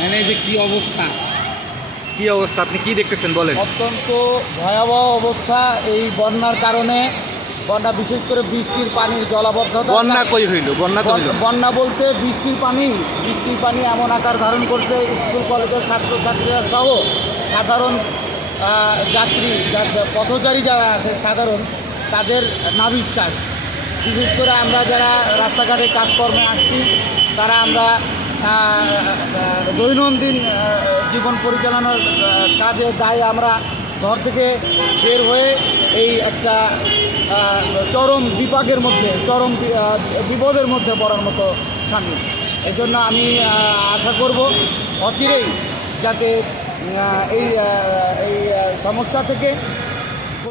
মানে যে কি অবস্থা? কি অবস্থা? আপনি কি দেখতেছেন? বলেন। অত্যন্ত ভয়াবহ অবস্থা এই বন্যার কারণে। বন্যা বিশেষ করে বৃষ্টির পানির জলাবদ্ধতা। বন্যা কই হইল? বন্যা বন- বন্যা বলতে বৃষ্টির পানি বৃষ্টির পানি এমন আকার ধারণ করছে স্কুল কলেজের ছাত্রছাত্রীরা সহ সাধারণ যাত্রী পথচারী যারা আছে সাধারণ তাদের নাবিশ্বাস। বিশেষ করে আমরা যারা রাস্তাঘাটে কাজকর্মে আসছি তারা আমরা দৈনন্দিন জীবন পরিচালনার কাজে দায় আমরা ঘর থেকে বের হয়ে এই একটা চরম বিপাকের মধ্যে, চরম বিপদের মধ্যে পড়ার মতো স্বামী। এই জন্য আমি আশা করব অচিরেই যাতে এই এই সমস্যা থেকে